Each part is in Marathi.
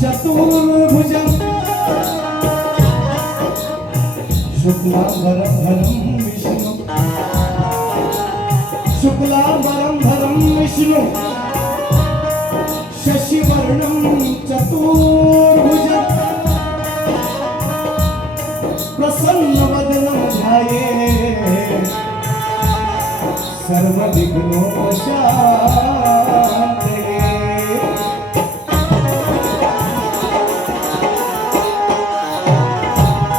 चतुर्भुजं शुक्लांबरधरं विष्णु शुक्लांबरधरं विष्णु शशिवर्णं चतुर्भुजं प्रसन्नवदनं ध्यायेत् सर्वविघ्नोपशान्तये।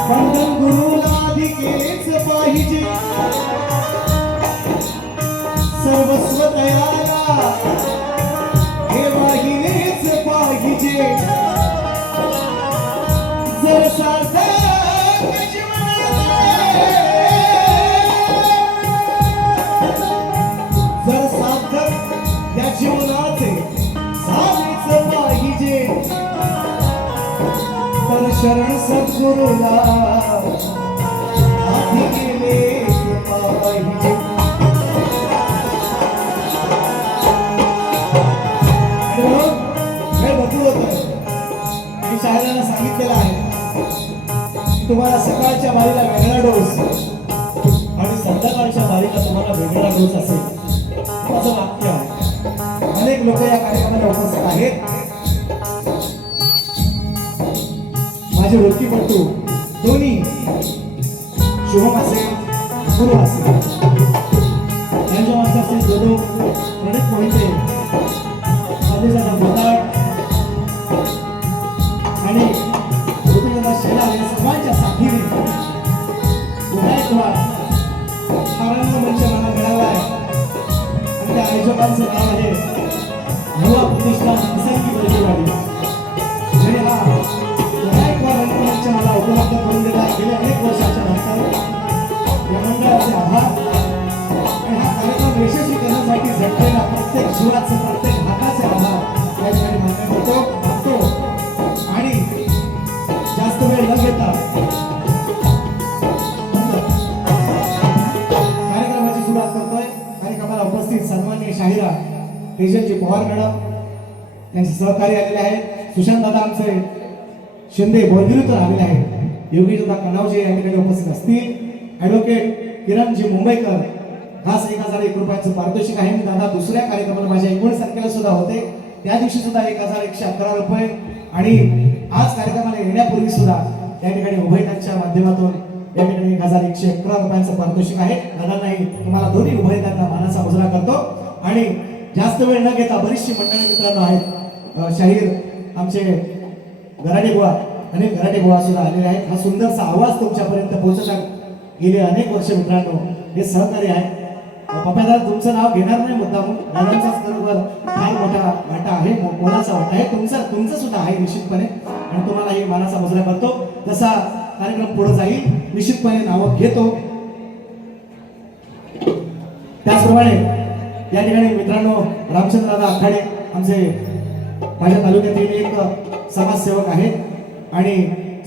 वंदन गुरुलाधिकेच पाहिजे सर्वस्व तयाला हे वाहिनेच पाहिजे जर सार्थक जीवनाचे जर सार्थक या जीवनाचे झालेच पाहिजे तर शरण सद्गुरुला आधी गेलेच पाहिजे। हे भरपूर होत आहे मी शाळेला सांगितलेलं आहे तुम्हाला सकाळच्या बारीला वेगळा डोस आणि संध्याकाळच्या बारीला तुम्हाला वेगळा डोस असेल असं वाक्य आहे। अनेक लोक या कार्यक्रमाला उपस्थित आहेत। माझे वृत्तीपटू दोन्ही शुभम असेल गुरु असेल यांच्या मागचा असेल जोडो प्रणित मोहिते माझेदादा भोताळ आणि ऋतुदादा शेलार या सर्वांच्या साथीने पुन्हा एक वेळा आनंद मंच मला मिळाला आहे आणि त्या आयोजकांचं नाव आहे युवा प्रतिष्ठान असंख्य बळीवाडी आणि हा मला उपलब्ध करून देता गेल्या अनेक वर्षाच्या नंतर या मंडळाचे आभार आणि हा कार्यक्रम यशस्वी करण्यासाठी झटलेला प्रत्येक जीवनाचे प्रत्येक हाताचे आभार या ठिकाणी मान्य करतो आणि जास्त वेळ न घेता कार्यक्रमाची सुरुवात करतोय। कार्यक्रमाला उपस्थित सन्माननीय शाहिरा तेजलजी पवार मॅडम त्यांचे सहकारी आलेले आहेत। सुशांत दादा आमचे शिंदे बोरगिरीतून आलेले आहेत। योगीदादा कनावजे या ठिकाणी उपस्थित असतील। ॲडव्होकेट किरणजी मुंबईकर खास 1001 रुपयाचं पारितोषिक आहे। दादा दुसऱ्या कार्यक्रमाला माझ्या 19 तारखेला सुद्धा होते त्या दिवशी सुद्धा 1111 रुपये आणि आज कार्यक्रमाला येण्यापूर्वी सुद्धा या ठिकाणी उभयतांच्या माध्यमातून या ठिकाणी 1111 रुपयांचं पारितोषिक आहे। दादांनाही तुम्हाला दोन्ही उभयतांना मानाचा मुजरा करतो आणि जास्त वेळ न घेता बरीचशी मंडळी मित्रांनो आहेत। शाहीर आमचे गराडे बुवा अनेक गराडे बुवा सुद्धा आलेले आहेत। हा सुंदरसा आवाज तुमच्यापर्यंत पोहोचवण्यात गेले अनेक वर्ष मित्रांनो हे सहकार्य आहे। पप्पादादा तुमचं नाव घेणार नाही मुद्दाम दादांचाच बरोबर फार मोठा वाटा आहे मोलाचा वाटा आहे तुमचं सुद्धा आहे निश्चितपणे आणि तुम्हाला ही मानाचा मुजरा करतो। जसा कार्यक्रम पुढे जाईल निश्चितपणे नाव घेतो। त्याचप्रमाणे या ठिकाणी मित्रांनो रामचंद्रदादा आखाडे आमचे माझ्या तालुक्यातील एक समाजसेवक आहेत आणि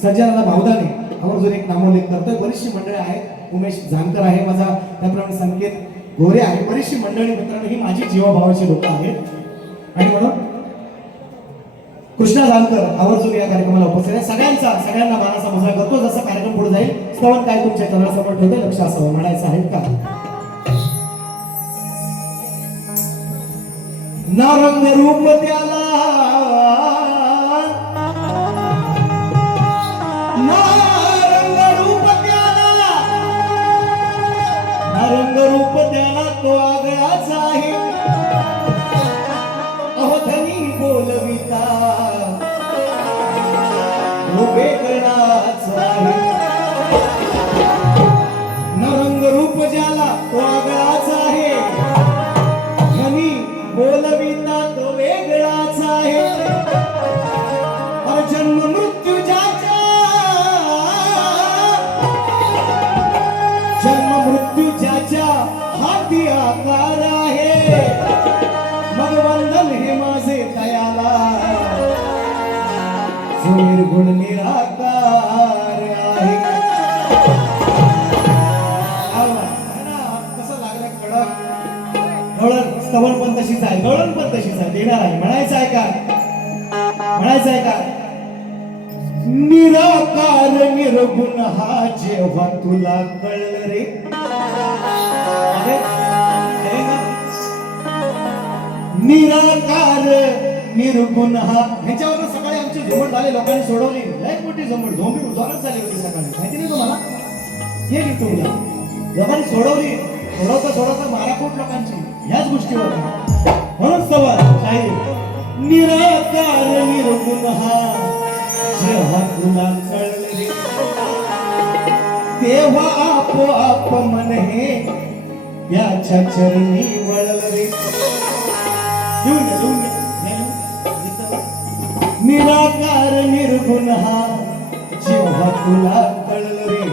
सज्जनदादा भावदाने आवर्जून एक नामोल्लेख करतोय। बरीचशी मंडळी आहेत। उमेश जानकर आहे माझा त्याप्रमाणे संकेत गोरे आहे। बरीचशी मंडळी मित्रांनो ही माझी जीवाभावाची लोक आहेत आणि म्हणून कृष्णा जानकर आवर्जून या कार्यक्रमाला उपस्थित आहे। सगळ्यांना मानाचा मुजरा करतो। जसा कार्यक्रम पुढे जाईल स्तवन काय तुमच्या चरणासमोर ठेवते लक्ष असावं म्हणायचं आहे का नारंग रूप त्याला नारंग रूप निर्गुण निराकार आहे. कसं लागलं कडक गवळण स्तवन पण तशीच आहे, गवळण पण तशीच आहे, देणार आहे. म्हणायचं आहे का? म्हणायचं आहे का? निराकार निर्गुण हा जेव्हा तुला कळलं रे. अरे, अरे ना. निराकार निर्गुण हा, ह्याच्यावर सकाळी आमची झुमट झाली, लोकांनी सोडवली. लय मोठी झुमट, झोंबी जोरात झाली होती सकाळी, माहिती नाही तुम्हाला? हे की तुला लोकांनी सोडवली, सोडवता माराकोट लोकांची ह्याच गोष्टीवर. म्हणून सवाल शाहीर निराकार निर्गुण हा जेव्हा तुला कळलं रे, तेव्हा आपोआप मन हे त्याच्या चरणी वळलं रे. लिहून घ्या, लिहून घ्या. निराकार निर्गुण हा जेव्हा तुला कळलं रे,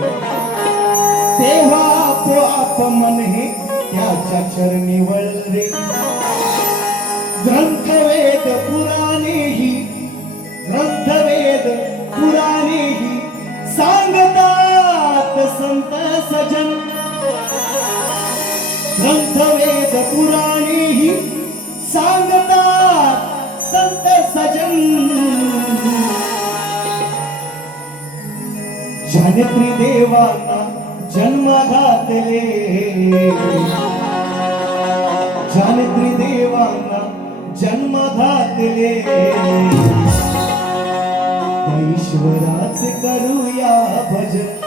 तेव्हा आपोआप मन हे त्याच्या चरणी वळलं रे. ग्रंथवेद पुराणेही, ग्रंथवेद पुराणेही सांगतात संत सजन. ग्रंथवेद पुराणेही सांगतात संत सजन. ज्याने त्रिदेवांना जन्म घातले, ज्याने त्रिदेवांना जन्म घातले, त्या ईश्वराचे करूया भजन.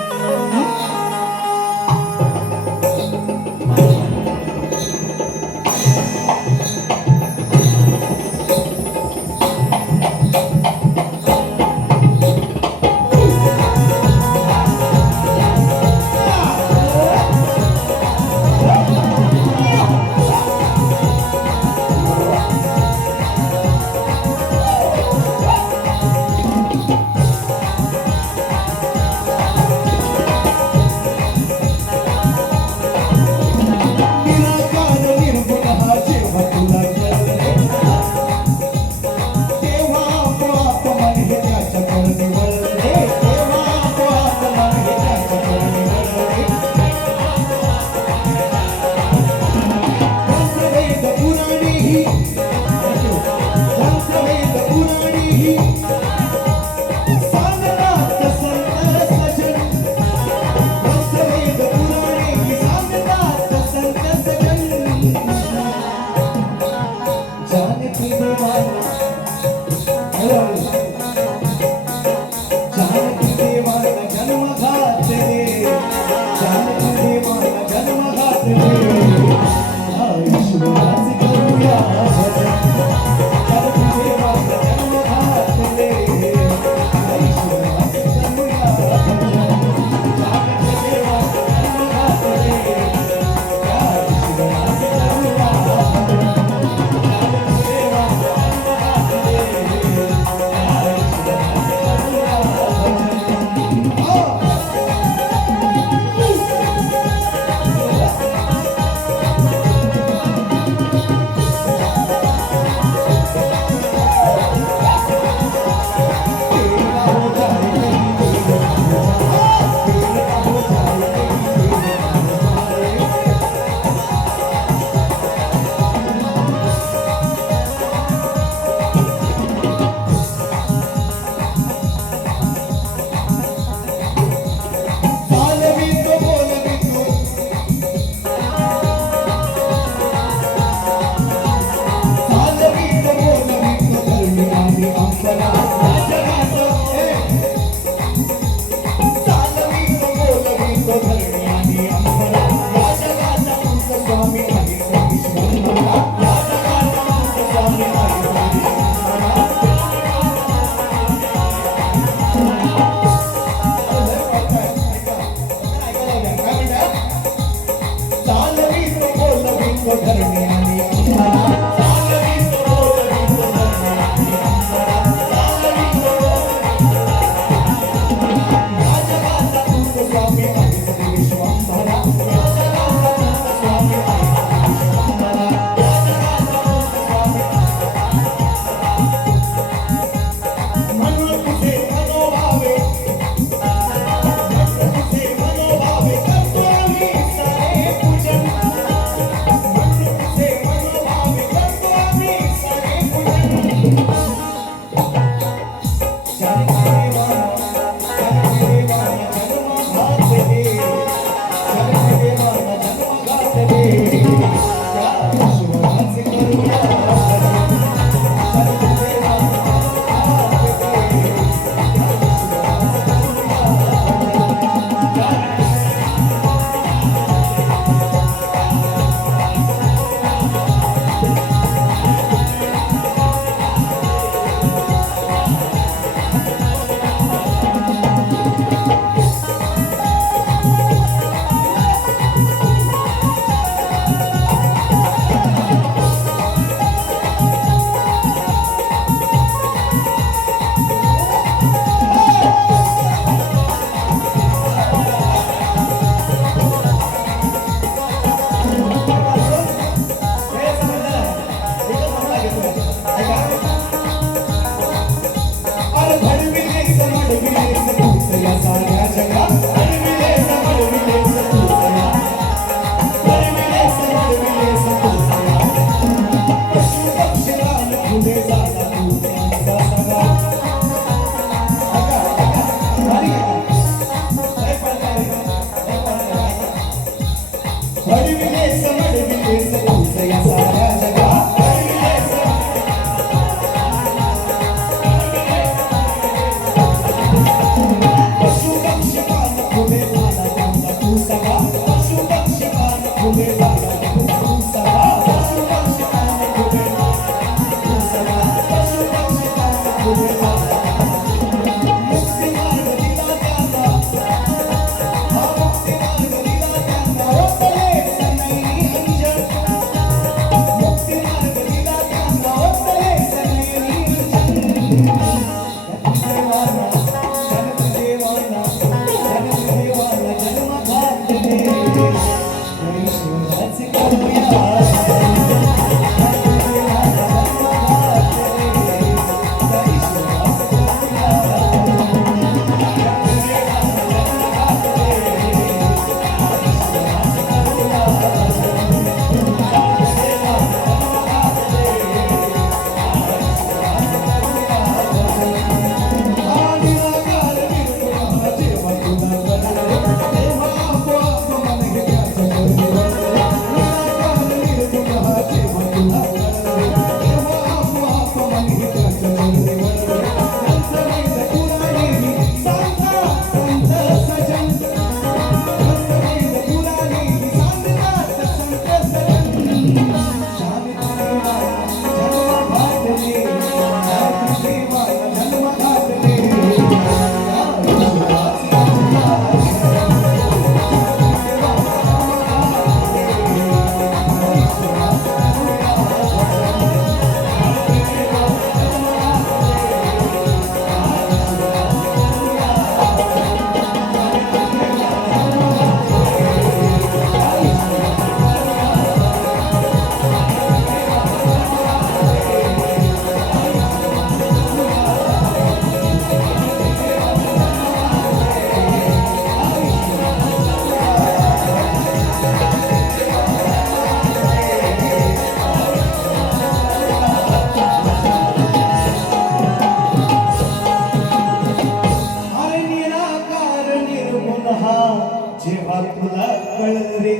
जेव्हा तुला कळलं रे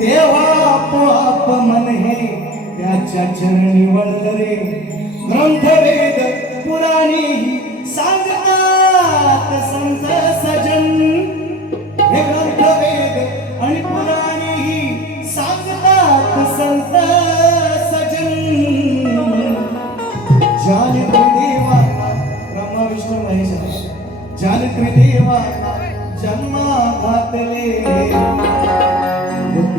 तेव्हा आपोआप मन हे त्याच्या चरणी वळलं रे. ग्रंथवेद पुराणी सांगतात संत सजन, हे ग्रंथवेद आणि पुराणी सांगतात संत सजन. जानित्री देवा ब्रह्मा विष्णू महेश, जानित्री देवा जन्मा घातले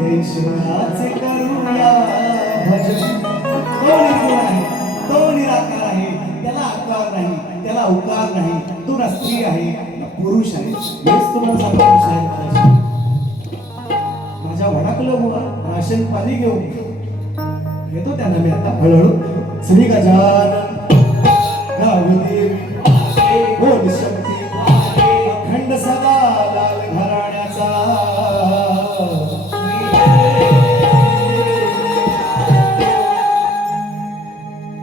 ईश्वराचे करूया भजन. तो निर्गुण आहे, तो निराकार आहे, त्याला आकार नाही, त्याला अवकार नाही. तो ना स्त्री आहे ना पुरुष आहे. हेच तुम्हाला सांगतो. माझ्या वडाकलं बुवा राशन पाणी घेऊन येतो त्यांना मी आता हळूहळू. श्री गजानन गावदेवी बोल शक्ती अखंड सदा लाल घराण्याचा.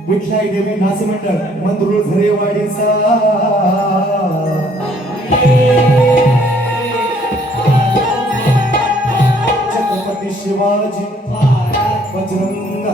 विठ्लाई देवी नाच मंडळ मंदरुळ झरेवाडीचा. छत्रपती शिवाजी बजरंग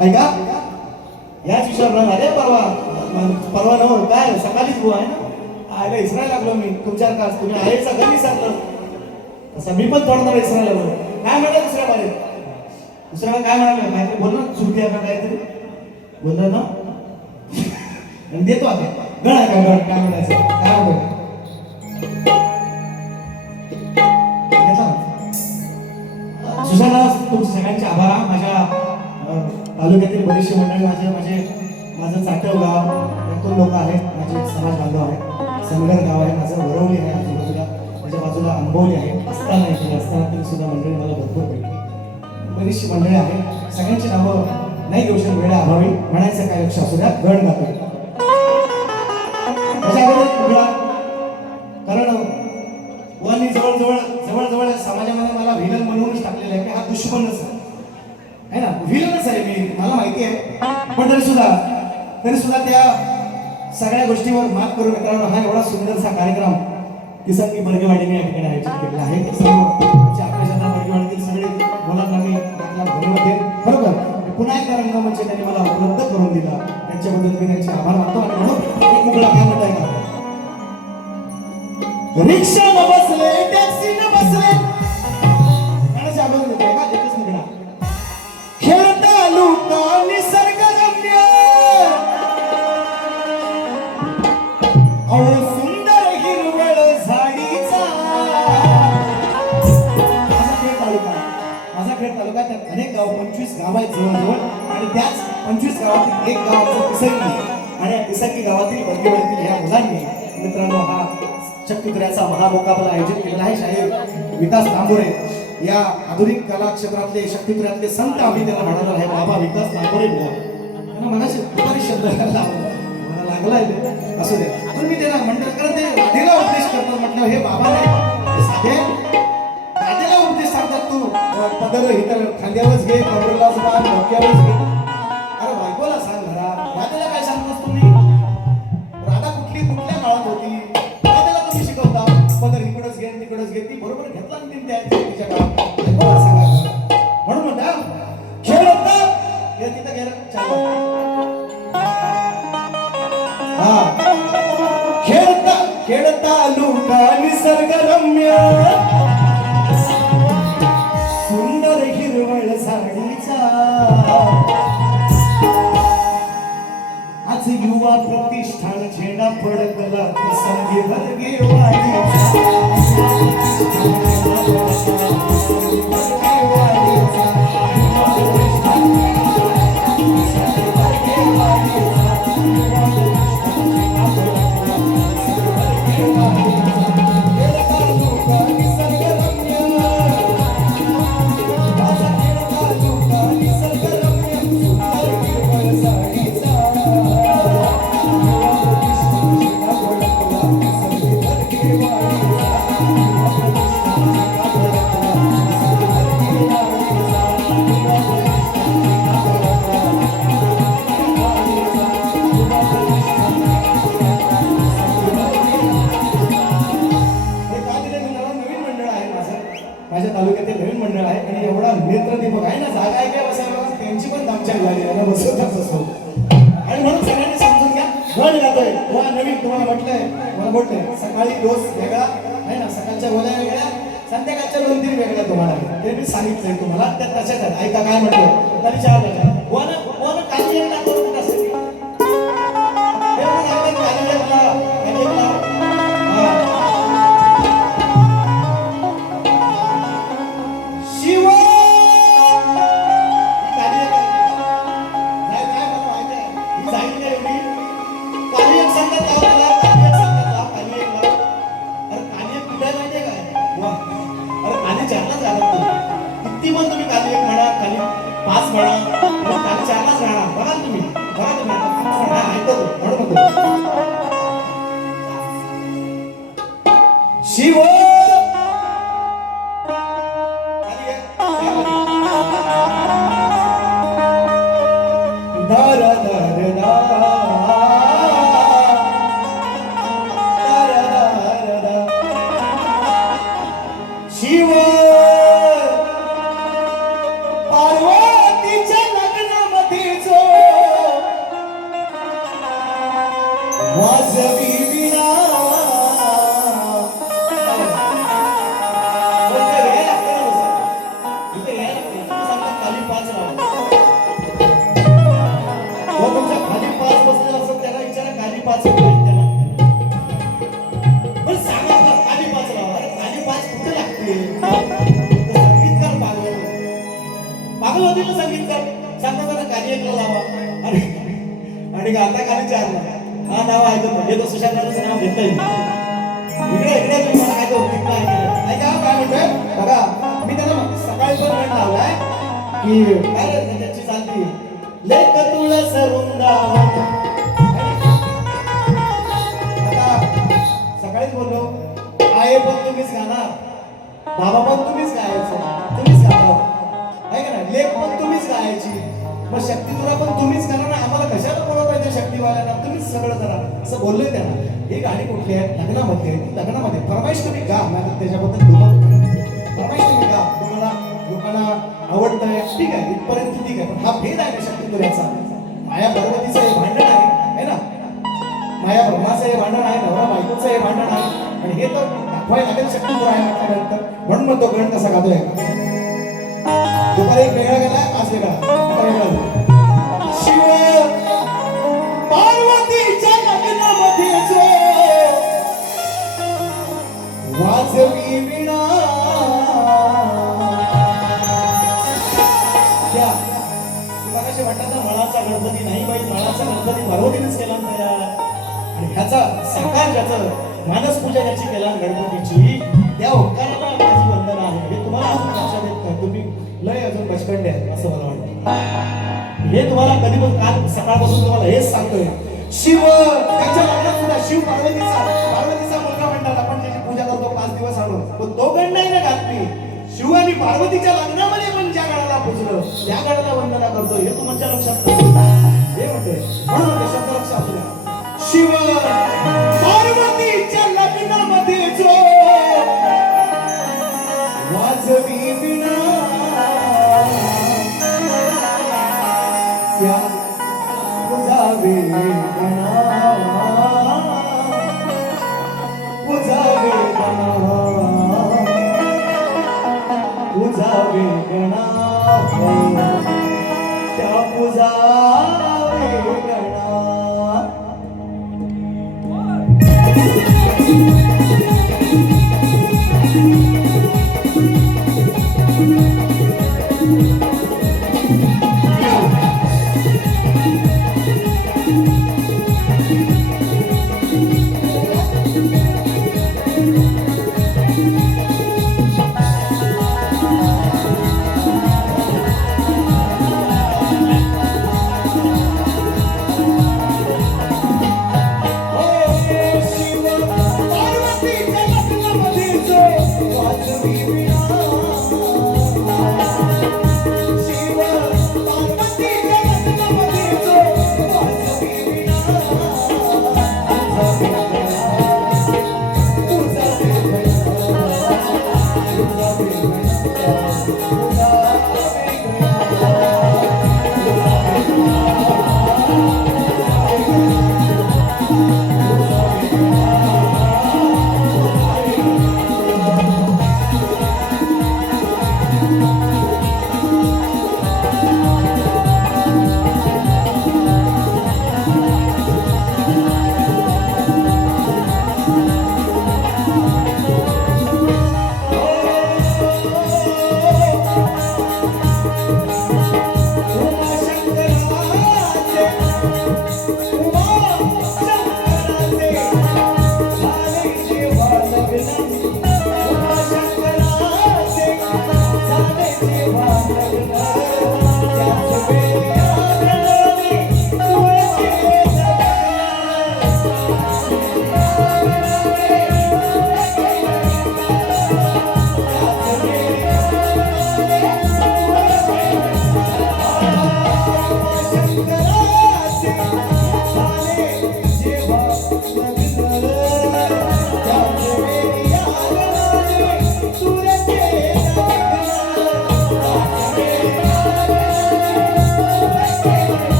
ऐका याच विचारणार अरे परवा नव काय सकाळीच बुवा आहे ना आयला इसरायला लागलो मी तुमच्या का तुम्ही आईचा घरी सांगतो तसं मी पण थोडं इसरायला लागलो. काय म्हणलं दुसऱ्या बारीत दुसऱ्याला काय म्हणाले काहीतरी बोल ना चुकी आहे का काहीतरी बोलला ना आणि देतो आता गळ आहे का गळ काय म्हणायचं काय बोल सुशाला तुमचे सगळ्यांचे आभार. माझ्या तालुक्यातील बरीचशी मंडळी माझं चाटव गाव यातून लोक आहेत, माझे समाज बांधव आहेत. सनगर गाव आहे माझं, वरवली आहे आजूबाजूला, माझ्या बाजूला आंबोली आहे. असताना तरी सुद्धा मंडळी मला भरपूर भेटली. बरीचशी मंडळी आहेत, सगळ्यांची नावं नाही घेऊ शकत वेळा अभावी. म्हणायचं काय लक्ष असू द्या गण गातो कारण वानी जवळ समाजामध्ये मला व्हिलन म्हणूनच टाकलेलं आहे की हा दुश्मनच आहे ना, व्हिलनच आहे मी, मला माहिती आहे. पण तरी सुद्धा त्या सगळ्या गोष्टीवर मात करून मित्रांनो हा एवढा सुंदरसा कार्यक्रम किसननी बर्गेवाडीने या ठिकाणी आयोजित केलेला आहे. आपल्या बर्गेवाडीतील सगळे मुलांना मी धन्यवाद देईन. बरोबर पुन्हा एकदा रंगमंच त्यांनी मला उपलब्ध करून दिला, त्यांच्याबद्दल मी त्यांचे आभार मानतो. आणि म्हणून एक मुगला काय म्हणताय का रिक्षा न बसले टॅक्सी न बसले गाण्याची आवाज देतोय का एकच निघणा खेळता लुटा निसर्गरम्य अहो सुंदर हिरवळ झाडीचा. माझा खेड तालुका त्यात अनेक गाव 25 गाव आहेत जवळजवळ आणि त्याच 25 गावातील एक गाव आमचं किसननी आणि या तिसंगी गावातील वर्गीवरील या मुलांनी मित्रांनो हा शक्तित्रयाचा महामुकाबला आयोजित केलेला आहे. शाहीर विकास तांबोरे या आधुनिक कला क्षेत्रातले शक्तित्रयातले संत आम्ही त्याला म्हणालो आहे. बाबा विकास तांबोरे बुवा त्यांना मनाशी दुपारी शब्द मला लागलाय असू दे. पण मी त्याला म्हणतो कारण ते राधेला उपदेश करतात म्हटलं हे बाबा नाही साधे राधेला उपदेश सांगतात तू पदर हिटर खांद्यावरच घे कमरेला बांध डोक्यावरच घे. अरे बायकोला सांग घरा राधेला काय सांगतोस तुम्ही? राधा कुठल्या काळात होती राधेला तुम्ही शिकवता पदर इकडंच घे तिकडंच घे. ती बरोबर घेतला आणि त्या तिच्या काळात बायकोला सांगा म्हणून म्हणता खेळ होता हे तिथं गेलं चालू खेळता खेळता लुका निसर्गरम्य सुंदर हिरवळ साडीचा आज युवा प्रतिष्ठान झेंडा फडकला संधी वर्गे माझ्या तालुक्यातील नवीन मंडळ आहे आणि एवढा नेत्रदीपक आहे ना जागा आहे काय बसायला त्यांची पण दामचाक झाली आहे ना बसवतात बसव आणि म्हणून सगळ्यांनी समजून घ्या वन गातोय वा नवीन तुम्हाला म्हटलंय मला म्हटलंय सकाळी डोस वेगळा आहे ना सकाळच्या गोळ्या वेगळ्या संध्याकाळच्या 2-3 वेगळ्या तुम्हाला ते मी सांगितलंय तुम्हाला त्या तशाच आहेत. ऐका काय म्हटलं तरी चार बघा वन वन काही एक टाकून कुठं असते किती पण तुम्ही खाली एक म्हणा खाली 5 म्हणा खाली 4लाच राहणार बघा तुम्ही ऐकतो म्हणून शिव दर दर शिव पार्वतीच्या लग्नामध्ये जो वाजवी विणा खाली 5 तुमच्या खाली 5 बसलेला असं त्याला विचारा खाली 5 त्याला पण सांगा खाली 5 लावा. अरे खाली 5 कुठे लागते? संगीतकार पागल होतील ना संगीतकार सांगा जरा खाली 1 लावा आणि आता खाली 4 लावा. हा नाव ऐकतो हे तर सुशांतचं नाव घेता येईल इकडे तुम्ही मला काय ऐका काय म्हणतोय बघा मी त्याला सकाळी पण म्हणून लावलाय की काय त्याची चालती लेख तुळस वृंदावन. आता सकाळीच बोललो आहे पण तुम्हीच गाणार बाबा पण तुम्हीच गायचं तुम्हीच गाणार आहे का नाही. लेख पण तुम्हीच गायची मग शक्तितुरा पण तुम्हीच करा ना आम्हाला कशाला बोलवायचं शक्तिवाल्यांना तुम्हीच सगळं करा असं बोललोय त्यांना. ही गाणी कुठली आहे लग्नामध्ये फरमाईश तुम्ही गा त्याच्याबद्दल फरमाईश तुम्ही गा तुम्हाला लोकांना आवडतंय ठीक आहे इथपर्यंत ठीक आहे पण हा भेद आहे ना शक्तितुऱ्याचा. माया पार्वतीचं हे भांडण आहे ना माया ब्रह्माचं हे भांडण आहे नवरा बायकोचं हे भांडण आहे आणि हे तर दाखवायला लागेल शक्तितुरा आहे म्हटल्यानंतर म्हणून मग तो गण कसा गातोय दुपारी एक वेगळा गेला आज वेगळा शिव पार्वतीच्या लग्नामध्ये जो वाजवी विणा मगाशी वाटतं ना मळाचा गणपती नाही बाई मळाचा गणपती पार्वतीनेच केला ज्याचा साकार ज्याचं मानस पूजा ज्याची केला गणपतीची त्या ओंकाराला माझी वंदना आहे. हे तुम्हाला अजून लक्षात येत नाही, तुम्ही लय अजून बचकंडे आहेत असं मला वाटतं. हे तुम्हाला कधी पण काल सकाळपासून तुम्हाला हेच सांगतोय. शिव त्याच्या लग्नात सुद्धा शिव पार्वतीचा मुलगा म्हणतात आपण त्याची पूजा करतो 5 दिवस आणून, पण तो गण नाही ना घातली. शिव आणि पार्वतीच्या लग्नामध्ये पण ज्या गणाला पूजलं त्या गणाला वंदना करतो. हे तुमच्या लक्षात हे म्हणतोय म्हणून शब्द लक्ष असू द्या. शिव पार्वतीच्या लग्नामध्ये जो वाजवी विणा त्या पुजावे गणा पुजावे गणा त्या पुजावे गणा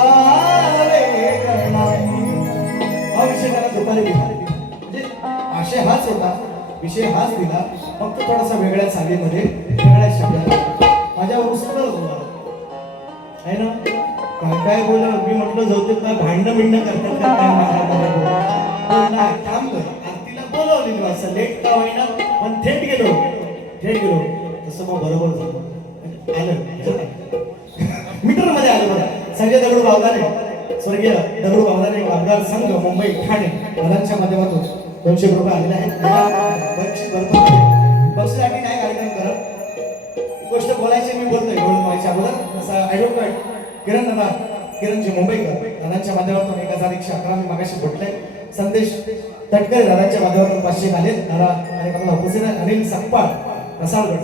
वेगळा हा विषय त्याला दुपारी दिला म्हणजे आशय हाच होता विषय हाच दिला फक्त थोडासा वेगळ्या चालीमध्ये वेगळ्या शब्दात माझ्यावर उसळलं होतं आहे ना काय बोललं मी म्हटलं जाऊ काय भांडणं बिंडणं करतात का काय माझ्या नाही काम कर आरतीला बोलवलेली वाजता लेट का होईना पण थेट गेलो तसं मग बरोबर झालं आलं मीटर मध्ये आलं बघा संजय दगडू बावदाने स्वर्गीय दगडू बावदाने कामगार संघ मुंबई ठाणे दादांच्या माध्यमातून 200 रुपये आलेले आहेत बक्षीसाठी काय कार्यक्रम करत गोष्ट बोलायची मी बोलतोय बोलून व्हायच्या अगोदर जसा ऍडव्होकेट किरणजी मुंबईकर दादांच्या माध्यमातून 1111 मी मागाशी भेटले संदेश तटकरे दादांच्या माध्यमातून 500 आले दादा कार्यक्रमाला उपस्थित आहे अनिल संपाळ रसाळगड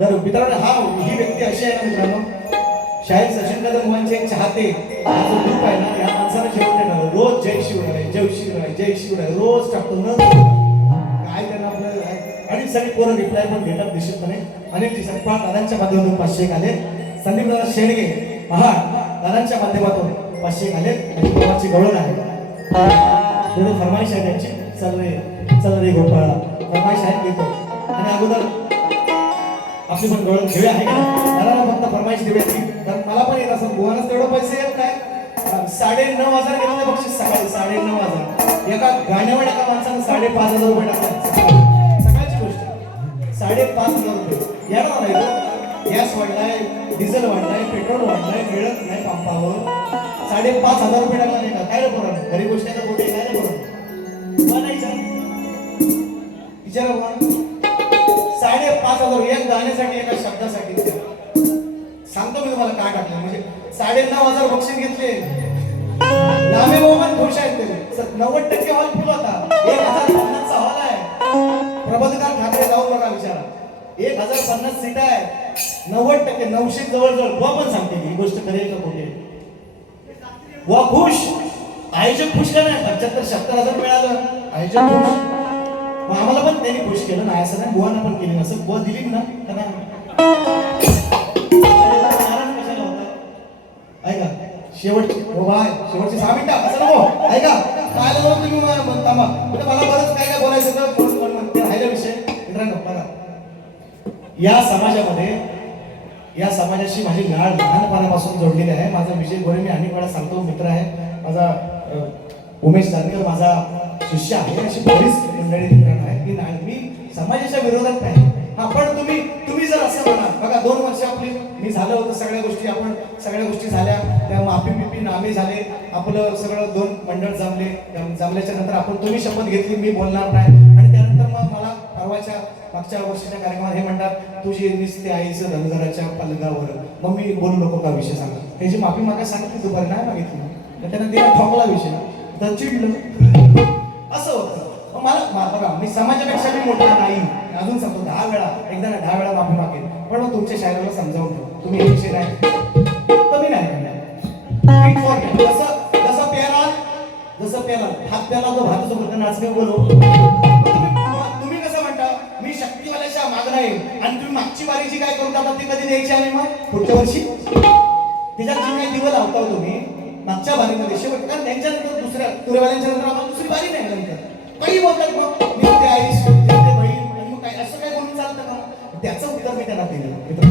तर मित्रांनो ही व्यक्ती अशी आहे ना मित्रांनो शाहीर सचिन कदम मोहनचे एक चाहते हा जो ग्रुप आहे ना या माणसाला जेवण देणार रोज जय शिवराय रोज टाकतो न काय त्यांना आपलं आणि सगळी पोरं रिप्लाय पण घेतात निश्चितपणे अनिल संपाळ दादांच्या माध्यमातून 500 आले संदीप दादा शेडगे महाड दादांच्या माध्यमातून 500 आले आणि गोवाची गवळण आहे फरमाईश आहे त्यांची चल रे गोपाळा फरमाईश आहे घेतो आणि अगोदर आपली पण गवळण घेऊया आहे का दादाला फक्त फरमाईश देऊया कारण मला पण येत असं गोवानच तेवढं पैसे येत नाही 9,500 घेतले बक्षीस सकाळी 9,500 एका गाण्यावर एका माणसानं 5,500 रुपये टाकले सकाळची गोष्ट 5,500 रुपये येणार नाही गॅस वाढलाय डिझेल वाढलाय पेट्रोल वाढलाय मिळत नाही पंपावर 5,500 रुपये टाकला नाही का काय रे बरं घरी गोष्ट आहे मोठी काय रे बरं विचारा 5,500 एक गाण्यासाठी एका शब्दासाठी सांगतो मी तुम्हाला काय टाकलं म्हणजे 9,500 बक्षीस घेतले लांबे बहुमान खुश आहेत ते 90% हॉल फुल होता 1,050 चा हॉल आहे प्रबोधकार ठाकरे जाऊन बघा विचारा 1,050 सीट आहे 90% 900 जवळ बुवा पण सांगते ही गोष्ट करेल का कुठे बुवा खुश आयोजक खुश का नाही 75-76,000 मिळालं आयोजक खुश मग आम्हाला पण त्यांनी खुश केलं नाही असं नाही बुवांना पण केली असं बुवा दिली ना ऐका शेवटची हो बाय शेवटची 6 मिनिटं असं नको ऐका काय तुम्ही म्हणता मग मला बरंच काय बोलायचं तर ते राहिला विषय मित्रांनो बघा या समाजाशी माझी नाळ लहानपणापासून जोडलेली आहे माझा विजय गोरे मी अनेक वेळा सांगतो मित्र आहे माझा उमेश जानकर माझा शिष्य आहे अशी बरीच मंडळी मित्रांनो आहे की नाही मी समाजाच्या विरोधात नाही हा पण तुम्ही जर असं म्हणा बघा 2 वर्ष आपली मी झालं होतं सगळ्या गोष्टी झाल्या त्या माफी बिपी नामे झाले आपलं सगळं 2 मंडळ जमल्याच्या नंतर आपण तुम्ही शपथ घेतली मी बोलणार नाही आणि त्यानंतर मग मला मागच्या वर्षीच्या कार्यक्रमात हे म्हणतात तुझी निस्ते आईचं धनगराच्या पलगावर मग मी बोलू नको का विषय सांगा त्याची माफी मागा सांगितली दुपारी नाही मागितली तर त्यानं तिला ठोकला विषय तर चिडलं असं होतं मला बघा मी समाजापेक्षा मी मोठा नाही अजून सांगतो 10 वेळा एकदा 10 वेळा माफी मागेल पण मग तुमच्या शायराला समजावून ठेव तुम्ही हे विषय नाही कमी नाही जसं प्याला हात प्याला तो भात सोबत नाचणे बोलो तुम्ही कसं म्हणता मी शक्तीवाल्याच्या माग नाही आणि तुम्ही मागची वारीची काय करून टाका ती कधी द्यायची आणि मग पुढच्या वर्षी तिच्यात जी काही दिवस लावता तुम्ही मागच्या वारीमध्ये शेवट कारण त्यांच्यानंतर दुसऱ्या तुरेवाल्यांच्या नंतर आम्हाला दुसरी वारी नाही नंतर काही बोलतात मग मी ते आईस ते बहीण आणि मग काय असं काय बोलून चालतं का त्याचं उत्तर मी त्यांना दिलं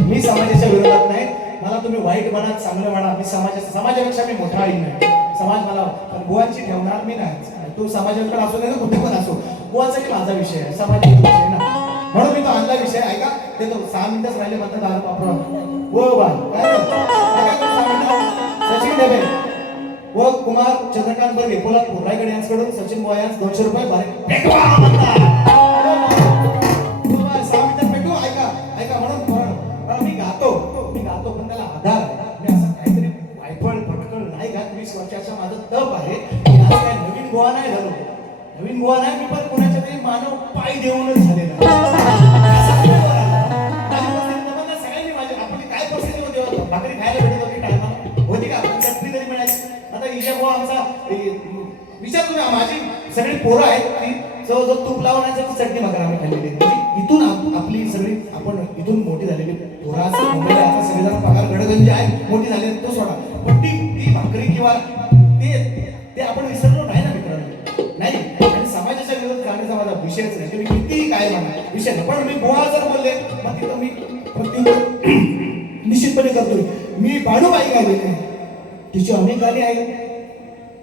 मी समाजाच्या विरोधात नाही मला तुम्ही वाईट म्हणा चांगलं म्हणा मी समाजापेक्षा मी मोठा आई नाही समाज मला पण बुवांची ठेवणार मी नाही तू समाजाकडे असो नाही ना कुठे पण असो बुवासाठी माझा विषय आहे समाजाचा विषय ना म्हणून मी तो आणला विषय ऐका ते तो 6 मिनिटच राहिले म्हणतात दारू वापरा हो बा काय सचिन देवे व कुमार चंद्रकांत बर्गे कोल्हापूर रायगड यांच्याकडून सचिन बुवा यांस 200 रुपये भरे 6 मिनिटात भेटू ऐका म्हणून मी गातो पण त्याला आधार आहे मी असं काहीतरी वायफळ भटकळ नाही गात 20 वर्षाचा माझं तप आहे आज काय नवीन गोवा नाही झालो मी पण कोणाच्या तरी मानव पाय देऊनच झालेला सगळ्यांनी माझे आपली काय परिस्थिती होती भाकरी खायला भेटत होती टायमाला होती का चटणी तरी मिळायची आता हिच्या गोवा आमचा विचार तुम्ही माझी सगळी पोरं आहेत ती जो तूप लावण्याचं चटणी भाकर आम्ही खाल्लेली म्हणजे इथून आपली सगळी आपण इथून मोठी झालेली पोरं मुंबईला आता सगळेजण पगार गडगंज आहे मोठी झाली तो सोडा पण ती भाकर भाकरी किंवा ते ते आपण विसरलो नाही ना मित्रांनो. नाही, आणि समाजाच्या विरोधात जाण्याचा माझा विषयच नाही. तुम्ही कितीही काय म्हणा विषय नाही. पण मी बुवा जर बोलले मग तिथं मी प्रत्युत्तर निश्चितपणे करतोय. मी बाळूबाई गायलेली आहे, तिची अनेक गाणी आहेत.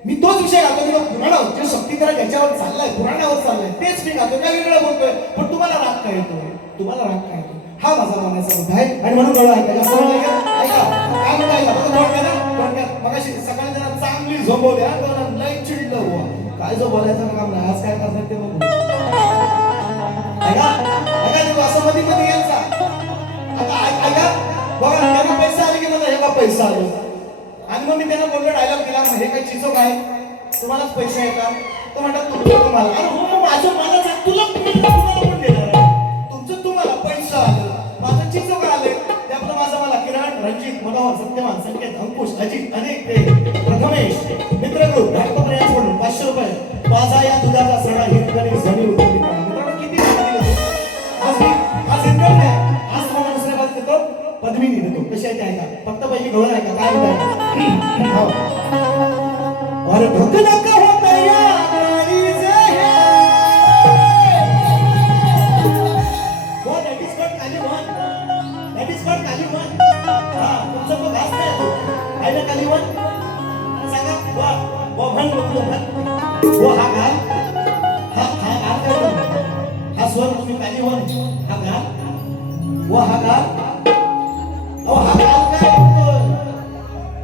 मी तोच विषय गातो की पुराणावर जे शक्तीकरण याच्यावर चाललाय, पुराणावर चाललाय तेच मी गातो. काय वेगळं बोलतोय, पण तुम्हाला राग काय येतो, तुम्हाला राग काय येतो, हा माझा मानायचा मुद्दा आहे. आणि म्हणून कळलं ऐका जास्त ऐका काय म्हणता ऐका थोडक्यात मगाशी सकाळी जरा चांगली झोपवली हा, लई चिडलं बुवा. काय जो बोलायचं काम नाही, आज काय करतात ते बघू. ऐका ऐका तू असं मध्ये मध्ये यायचा ऐका बघा, त्यांना पैसे आले की मला हे का पैसा आले, आणि मग मी त्यांना बोललो डायलॉग दिला, हे काय चिचो काय तुम्हालाच पैसे येतात, तो म्हणतात तुमचं तुम्हाला. अरे हो, माझं मला तुला तुम्हाला कोण देणार, तुमचं तुम्हाला पैसा आलं, माझं चिचो काय आले ते आपलं माझं मला. किरण, रणजित, मनोहर, सत्यवान, संकेत, अंकुश, अजित, अनेक, प्रथमेश, मित्रग्रुप धाकटोपर्यंत सोडून 500 रुपये माझा या दुधाचा सडा हिरकणी जणी उतरली. मित्रांनो किती आज इन्कम नाही, आज तुम्हाला दुसऱ्या बाजूला देतो पदवी देतो. कशी आहे ते ऐका, फक्त पैकी गवळ ऐका काय म्हणताय. और भुकना कहो तैयारी जे है वो दॅट इज कॉल्ड कालीवन, दॅट इज कॉल्ड कालीवन. हां, तुमचं तो घास नाही आहे ना कालीवन. सांगा वो म्हण वो हा घाल, हा स्वर तुम्ही कालीवन, हा घाल, वो हा घाल, अहो हा घाल काय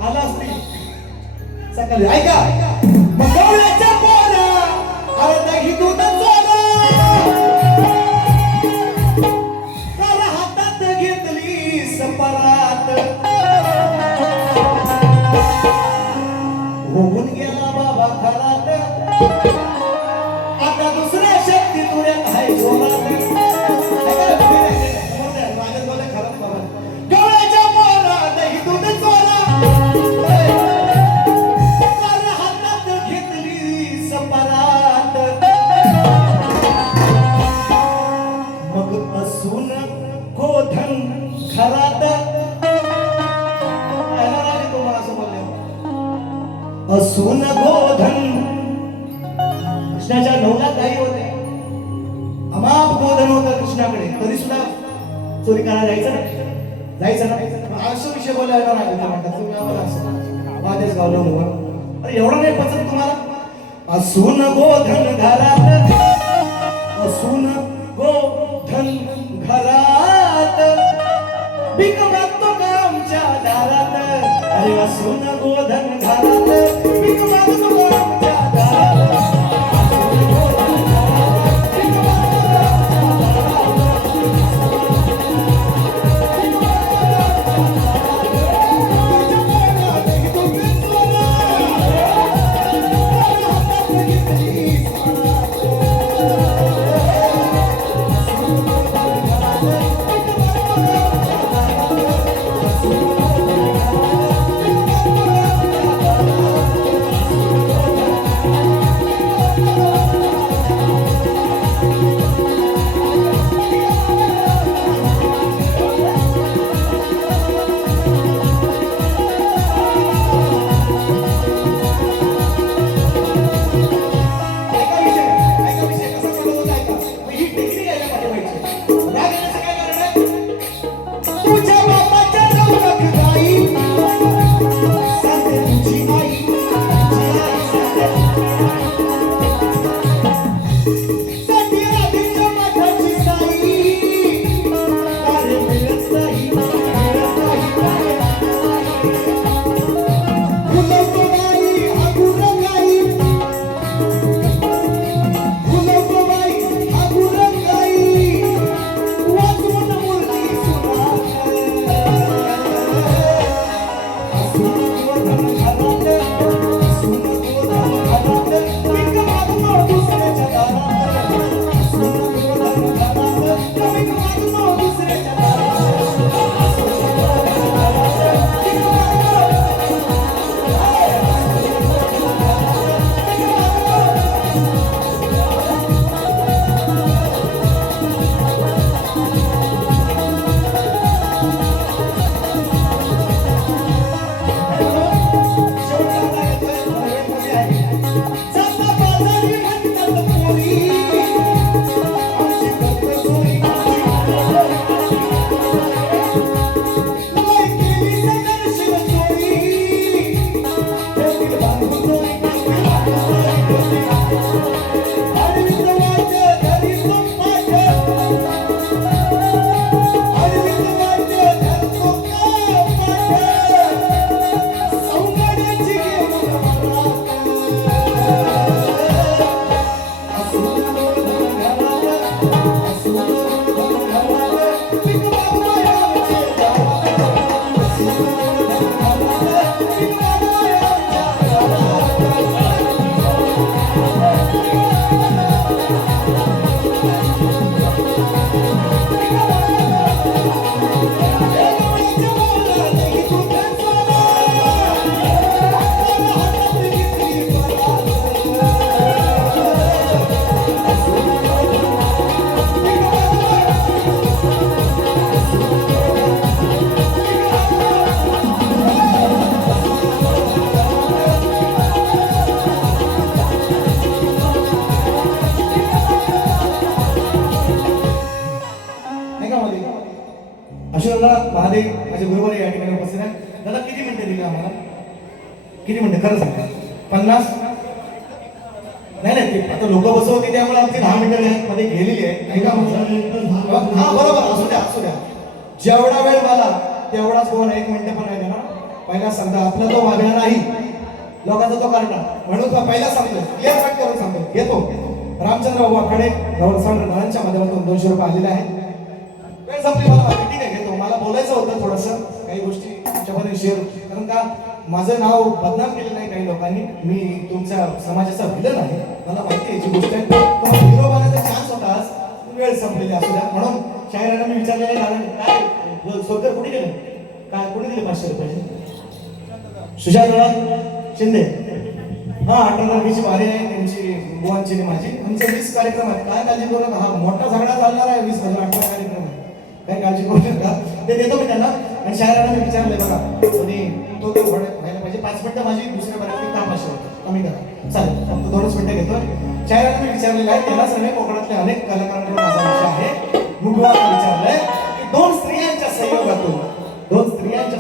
आला असती सकाळी. ऐका मगवल्याच्या पोरा अर्धा ही दूध चोरा, तर हातात घेतली सपरात, होऊन गेला बाबा खरात, आता दुसऱ्या शक्ती तुऱ्यात आहे जोरात. असून गोधन, कृष्णाच्या 9 लाख गायी होते, अमाप गोधन होतं कृष्णाकडे, तरी सुद्धा चोरी करायला जायचं ना. असं विषय बोलायला म्हणतात तुम्ही आम्हाला असं माझ्याच गावलं म्हणून. अरे एवढं नाही पचत तुम्हाला. असून गोधन घरात, असून गोधन घरात, भीक मागतो का आमच्या दारात. अरे असून गोधन घरात, भीक मागतो का आमच्या दारात. आम्हाला किती मिनिटं खरं सांगा 50 नाही नाही ते आता लोक बसवते त्यामुळे आमची 10 मिनिटं मध्ये गेलेली आहे ऐका माझं हा बरोबर असू द्या जेवढा वेळ मला तेवढाच कोण 1 मिनिट पण नाही देणार पहिला सांगता आपला तो वागला नाही लोकांचा तो काढला म्हणून पहिला सांगतो क्लिअर कट करून सांगतो घेतो रामचंद्र बाबू आखाडे गव्हर्नमेंटच्या माध्यमातून 200 रुपये आलेले आहेत वेळ संपली मला ठीक आहे घेतो मला बोलायचं होतं थोडंसं काही गोष्टी तुमच्यापर्यंत शेअर कारण का माझं नाव बदनाम केलं नाही काही लोकांनी मी तुमच्या समाजाचा विलन आहे मला माहिती आहे याची गोष्ट आहे पण हिरो बनायचा चान्स होता आज वेळ संपलेली असू द्या म्हणून शाहिरांना मी विचारलेलं कारण काय सोडकर कुठे गेले काय कुठे दिले 500 रुपये सुशांत शिंदे हा 18-20 वारी आहे त्यांची बुवांची आणि माझी आमचे 20 कार्यक्रम आहेत काय काळजी करू नका हा मोठा झगडा चालणार आहे 20,018 कार्यक्रम आहे काय काळजी करू नका ते देतो मी त्यांना आणि शायरांना मी विचारलंय बघा आणि तो व्हायला पाहिजे 5 मिनिटं माझी दुसऱ्या बऱ्यापैकी काम अशी होतं कमी करा चालेल फक्त 2च मिनिटं घेतो शायरांना मी विचारलेलं आहे त्याला सगळे कोकणातले अनेक कलाकारांकडून माझा विषय आहे मुगवाला विचारलंय की 2 स्त्रियांच्या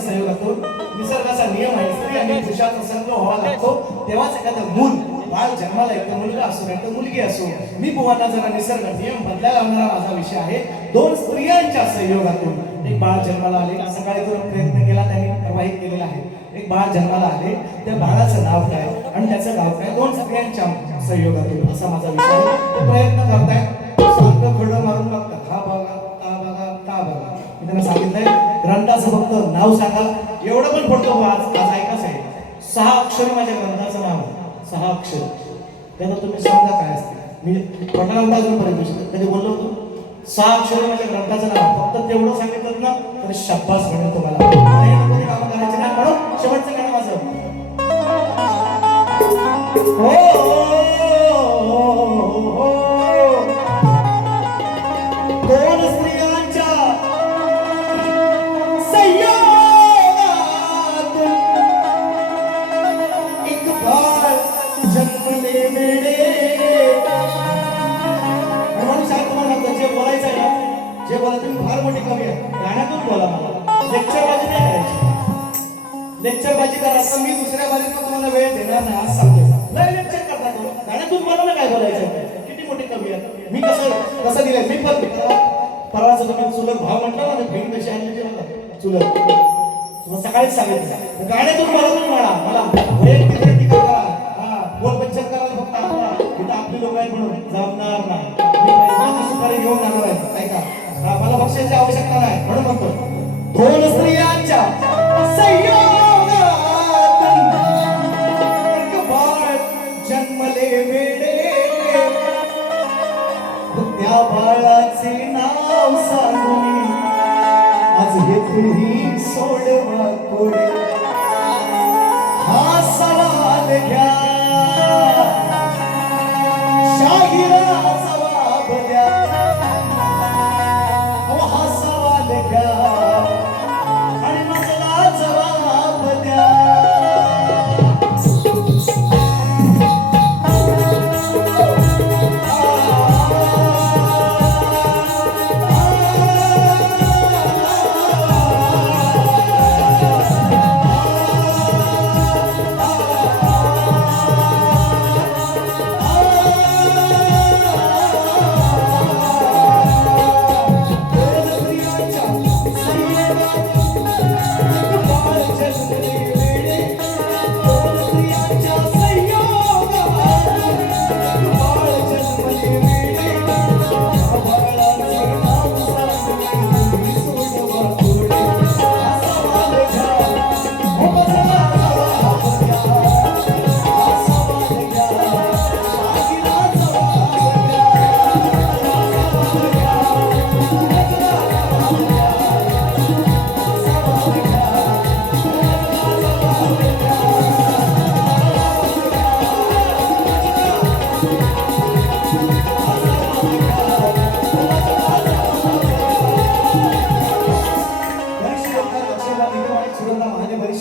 सहयोगातून निसर्गाचा नियम आहे स्त्री आणि पुरुषाचा संग व्हावा लागतो तेव्हाच एखादं मूल बाळ जन्माला येतो मुलगा असो नाही तर मुलगी असो मी बुवांना जरा निसर्ग नियम बदलायला लावणारा माझा विषय आहे 2 स्त्रियांच्या सहयोगातून एक बाळ जन्माला आले सकाळी जो प्रयत्न केला त्यांनी प्रवाहित केलेला आहे एक बाळ जन्माला आले त्या बाळाचं नाव काय आणि त्याचं गाव काय 2 स्त्रियांच्या सहयोगातून असा माझा विषय आहे ते प्रयत्न करताय सारखं खडं मारून बघतात हा बघा ता बघा मी त्यांना सांगितलंय ग्रंथाचं फक्त नाव सांगा एवढं पण पडतो आज ऐकाच आहे 6 अक्षर माझ्या ग्रंथाचं नाव 6 अक्षर त्याला तुम्ही समजा काय असते मी पटला अजूनपर्यंत कधी बोललो होतो 6 अक्षर माझ्या ग्रंथाचं नाव फक्त तेवढं सांगितलं ना तर शाब्बास म्हणेल तुम्हाला कामं करायचे नाही म्हणून शेवटचं गाणं माझं दोन स्त्रियांच्या संयोगातून एक बाळ जन्मले वेडे म्हणून सांगतो मला जे बोलायचं आहे ना जे बोला तुम्ही फार मोठी कमी आहे गाण्यातून बोला मला लेक्चरबाजी नाही करायची लेक्चरबाजी करा तर मी दुसऱ्या बाजूला तुम्हाला वेळ देणार नाही आज सांगतो लय लेक्चर करता गाण्यातून बोला ना काय बोलायचं किती मोठी कमी आहे मी कसं दिलंय मी पण परवाचं तुम्ही चुलत भाव म्हटलं ना बहीण कशी आणली ते मला चुलत सकाळीच सांगितलं गाण्यातून बोला तुम्ही मला टीका करा हा बोल बच्चन करायला फक्त आपला इथं आपली लोक आहेत म्हणून जमणार नाही मी माझी सुपारी घेऊन जाणार आहे ऐका मला बक्षाची आवश्यकता नाही म्हणून म्हणतो 2 स्त्रियांच्या संयोगातून एक बाळ जन्मले वेडे त्या बाळाचे नाव सांगून आज हे तुम्ही सोडवा कोडे हा सवाल घ्या शाहिरा जबाब द्या हा सवाल घ्या आणि मजला जबाब द्या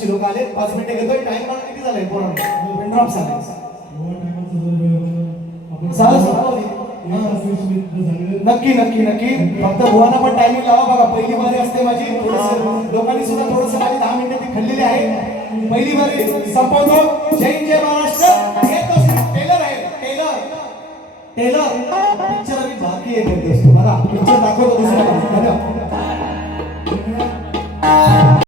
लोक आले 5 मिनिटं घेतोय टाइम मला किती झालाय पोरांना ड्रॉप झालाय नक्की नक्की नक्की फक्त बुवांना पण टायमिंग लावा बघा पहिली बारी असते माझी थोडंसं लोकांनी सुद्धा थोडंसं माझी 10 मिनिटं ती खाल्लेली आहे पहिली बारी संपवतो. जय हिंद जय महाराष्ट्र. हे तो टेलर आहे, टेलर पिक्चर आम्ही बाकी आहे करत असतो. बघा पिक्चर दाखवतो दुसऱ्या. धन्यवाद.